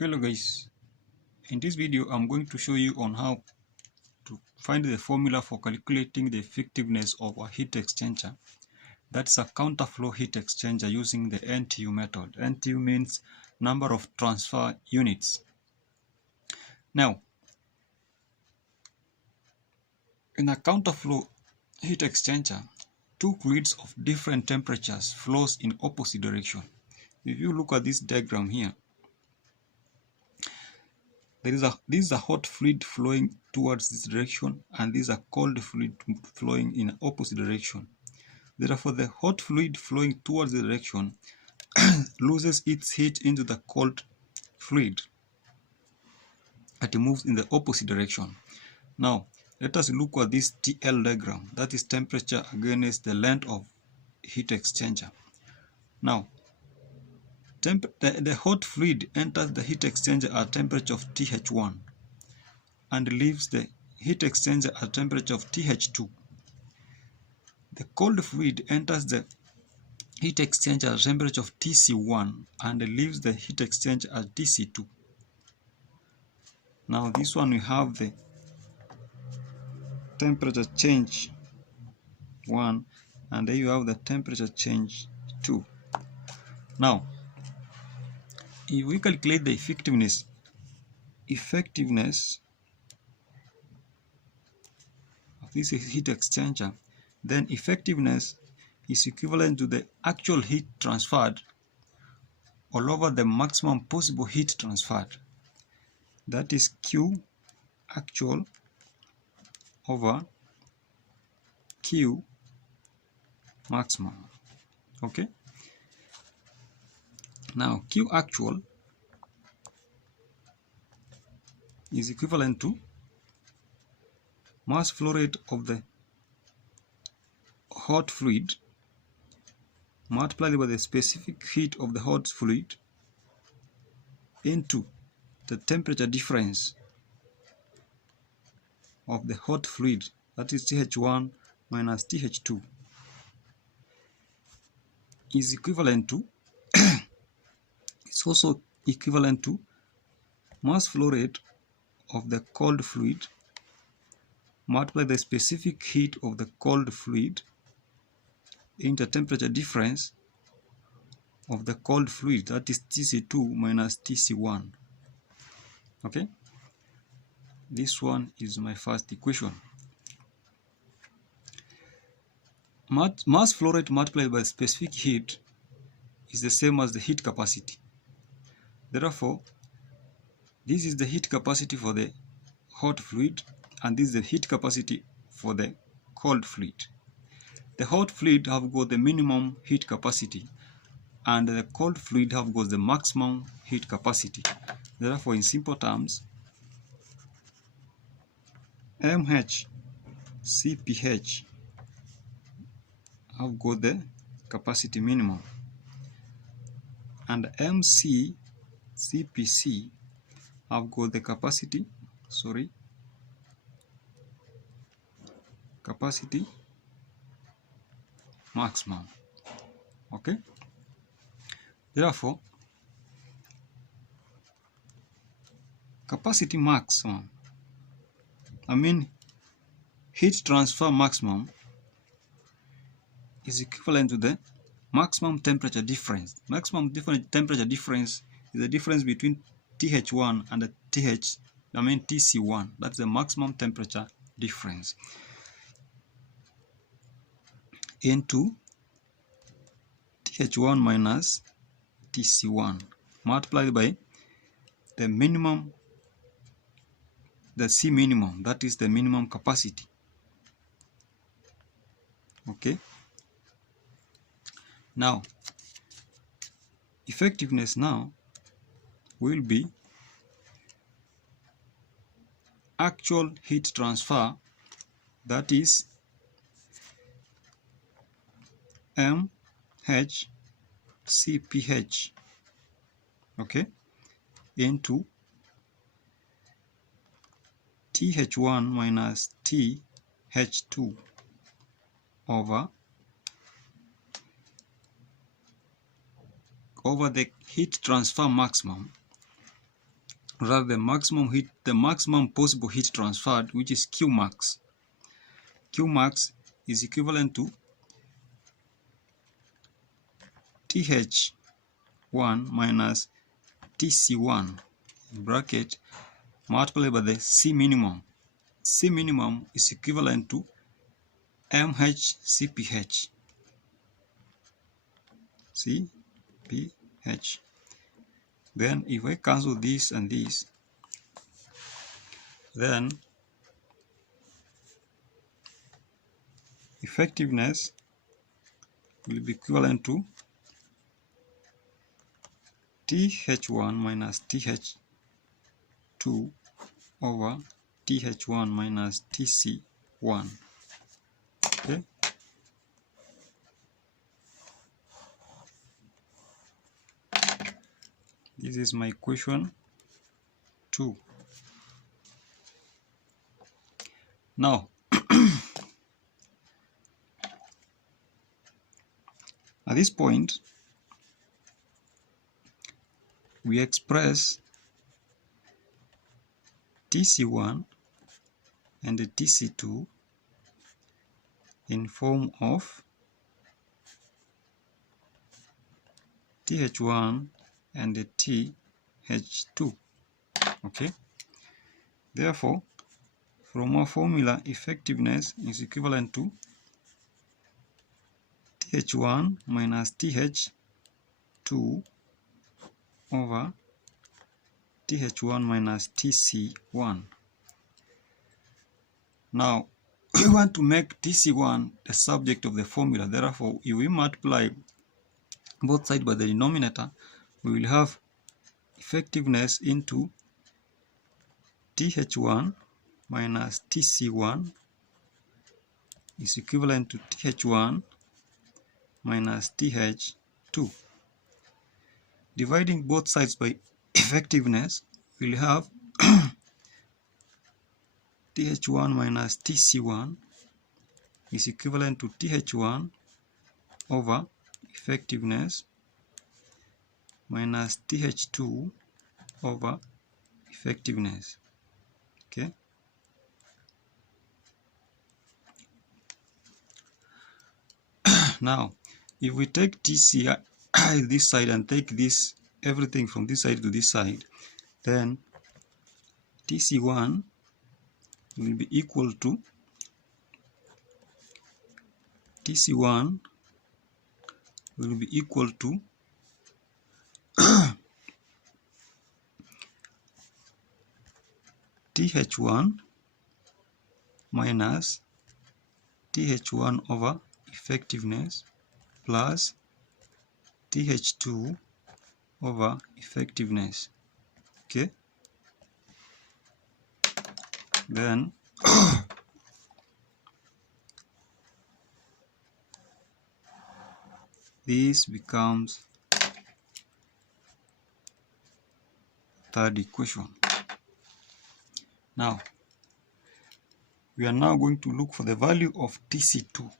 Hello guys, in this video I'm going to show you on how to find the formula for calculating the effectiveness of a heat exchanger. That's a counterflow heat exchanger using the NTU method. NTU means number of transfer units. Now, in a counterflow heat exchanger, two fluids of different temperatures flows in opposite direction. If you look at this diagram here, this is a hot fluid flowing towards this direction, and this is a cold fluid flowing in opposite direction. Therefore, the hot fluid flowing towards the direction loses its heat into the cold fluid and it moves in the opposite direction. Now, let us look at this TL diagram, that is temperature against the length of heat exchanger. Now, the hot fluid enters the heat exchanger at temperature of TH1 and leaves the heat exchanger at temperature of TH2. The cold fluid enters the heat exchanger at temperature of TC1 and leaves the heat exchanger at TC2. Now this one we have the temperature change 1 and there you have the temperature change 2. Now if we calculate the effectiveness of this heat exchanger, then effectiveness is equivalent to the actual heat transferred all over the maximum possible heat transferred. That is Q actual over Q maximum. Okay, now Q actual is equivalent to mass flow rate of the hot fluid multiplied by the specific heat of the hot fluid into the temperature difference of the hot fluid, that is TH1 minus TH2, is equivalent to it's also equivalent to mass flow rate of the cold fluid multiplied by the specific heat of the cold fluid into temperature difference of the cold fluid, that is TC2 minus TC1. Okay, this one is my first equation. Mass flow rate multiplied by specific heat is the same as the heat capacity. Therefore, this is the heat capacity for the hot fluid and this is the heat capacity for the cold fluid. The hot fluid have got the minimum heat capacity and the cold fluid have got the maximum heat capacity. Therefore, in simple terms, MH CPH have got the capacity minimum and MC CPC have got the capacity maximum. Okay, therefore capacity maximum, heat transfer maximum, is equivalent to the maximum temperature difference. Maximum temperature difference is the difference between TH1 and the TC1. That's the maximum temperature difference into TH1 minus TC1 multiplied by the minimum, the C minimum, that is the minimum capacity. Okay, now effectiveness now will be actual heat transfer, that is MHCPH, okay, into TH1 minus TH2 over the heat transfer maximum rather the maximum possible heat transferred, which is Qmax. Qmax is equivalent to TH1 minus TC1 bracket multiplied by the C minimum. C minimum is equivalent to MHCpH. CpH. Then if I cancel this and this, then effectiveness will be equivalent to TH1 minus TH2 over TH1 minus TC1. Okay. This is my equation 2. Now, at this point, we express TC1 and the TC2 in form of TH1 and the TH2. Okay. Therefore, from our formula, effectiveness is equivalent to TH1 minus TH2 over TH1 minus TC1. Now, we want to make TC1 the subject of the formula. Therefore, if we multiply both sides by the denominator, we will have effectiveness into TH1 minus TC1 is equivalent to TH1 minus TH2. Dividing both sides by effectiveness, we'll have TH1 minus TC1 is equivalent to TH1 over effectiveness minus TH2 over effectiveness. Okay. Now, if we take TC this side and take this everything from this side to this side, then TC1 will be equal to TC1 will be equal to TH1 minus TH1 over effectiveness plus TH2 over effectiveness. Okay. Then this becomes third equation. Now, we are now going to look for the value of TC2.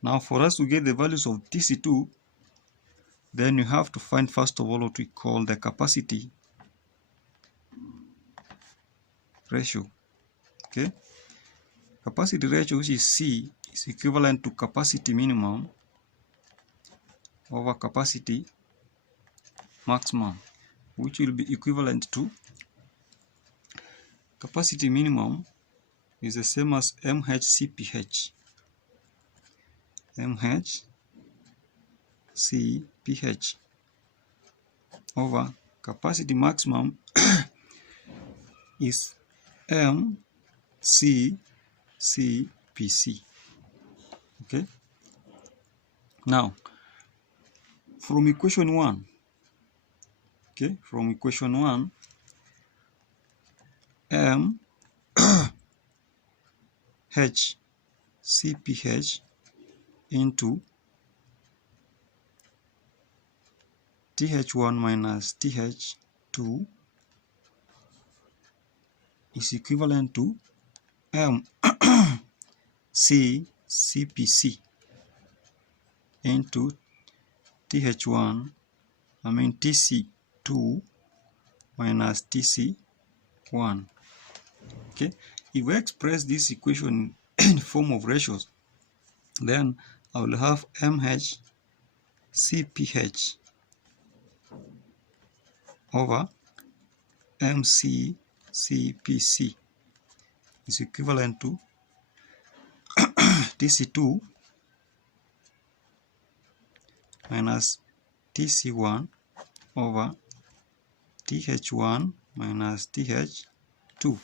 Now, for us to get the values of TC2, then you have to find first of all what we call the capacity ratio. Okay, capacity ratio, which is C, is equivalent to capacity minimum over capacity maximum, which will be equivalent to capacity minimum is the same as MHCpH. MHCpH over capacity maximum is MCCpC. Okay. Now, from equation 1, MHCpH into TH1 minus TH2 is equivalent to MCCpC into TC2 minus TC1. Okay, if we express this equation in form of ratios, then I will have MH CPH over MC CPC is equivalent to TC2 minus TC1 over TH1 minus TH2.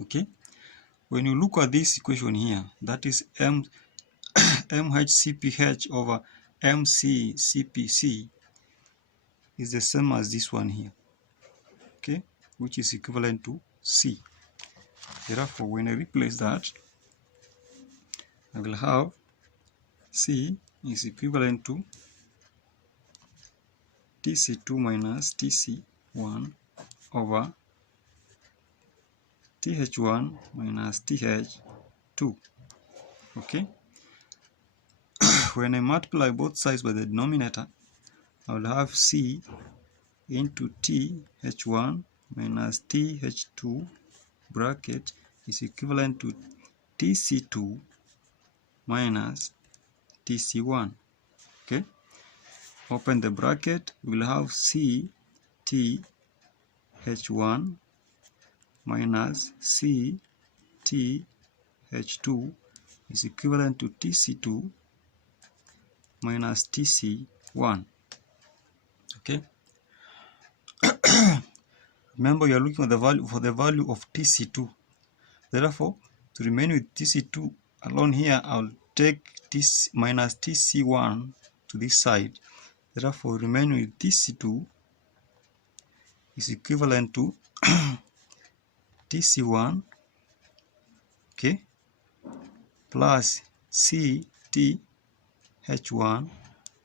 Okay, when you look at this equation here, that is MHCPH over MCCPC is the same as this one here, okay, which is equivalent to C. Therefore, when I replace that, I will have C is equivalent to TC2 minus TC1 over TH1 minus TH2. Okay, when I multiply both sides by the denominator, I will have C into TH1 minus TH2 bracket is equivalent to TC2 minus TC1. Okay, open the bracket, we will have C TH1 minus C TH2 is equivalent to TC2 minus TC1. Okay. Remember, you are looking for the value of TC2. Therefore, to remain with TC2 alone here, I'll take this minus TC1 to this side. Therefore, remain with TC2 is equivalent to TC1, okay, plus CTH1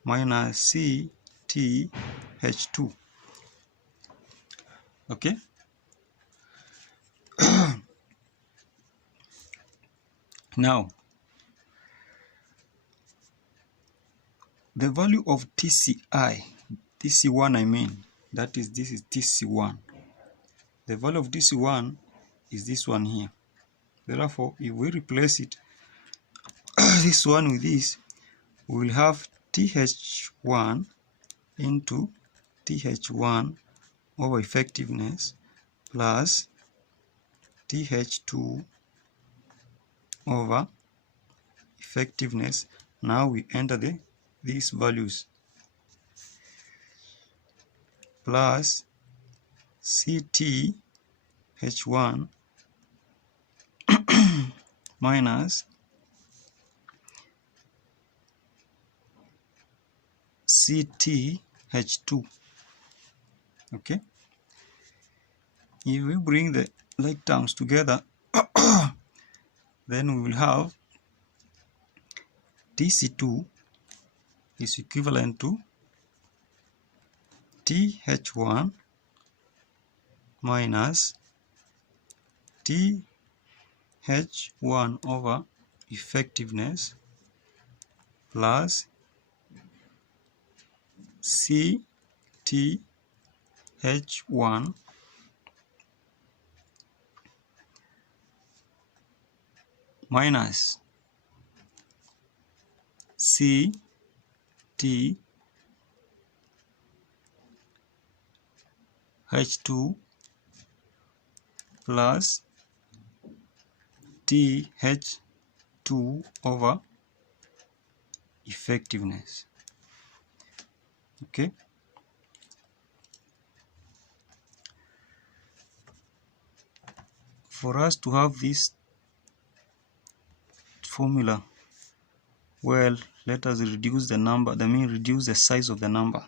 minus CTH2. Okay. Now, the value of TC1 I mean, that is, this is TC1. The value of TC1 is this one here. Therefore, if we replace it, this one with this, we will have TH1 into TH1 over effectiveness plus TH2 over effectiveness. Now we enter these values plus CTH1 minus CTH2. Okay, if we bring the like terms together, then we will have TC2 is equivalent to TH1 minus TH1 over effectiveness plus CTH1 minus CTH2 plus TH2 over effectiveness. Okay, for us to have this formula, well, let us reduce the number, reduce the size of the number,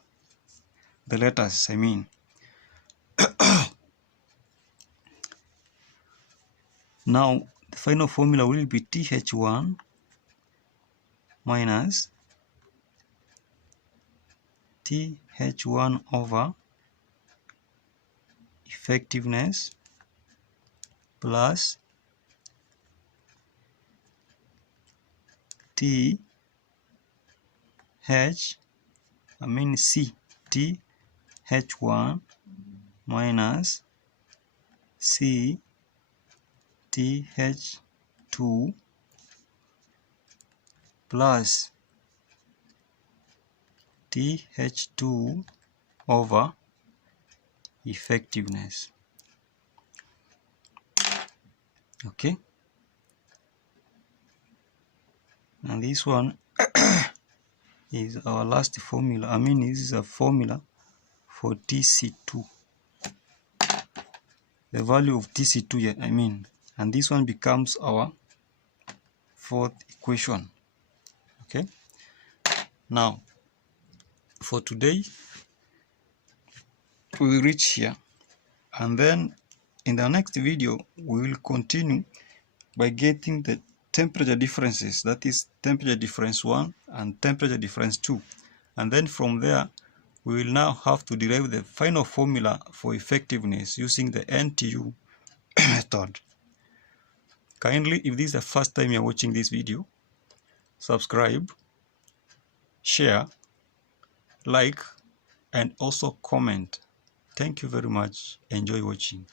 the letters, I mean. Now, the final formula will be TH1 minus TH1 over effectiveness plus TH1 minus CTH2 plus TH2 over effectiveness. Okay, and this one is our last formula. I mean, this is a formula for TC2, the value of TC2, I mean, and this one becomes our fourth equation. Okay, now for today we will reach here, and then in the next video we will continue by getting the temperature differences, that is temperature difference 1 and temperature difference 2, and then from there we will now have to derive the final formula for effectiveness using the NTU method. Kindly, if this is the first time you are watching this video, subscribe, share, like, and also comment. Thank you very much. Enjoy watching.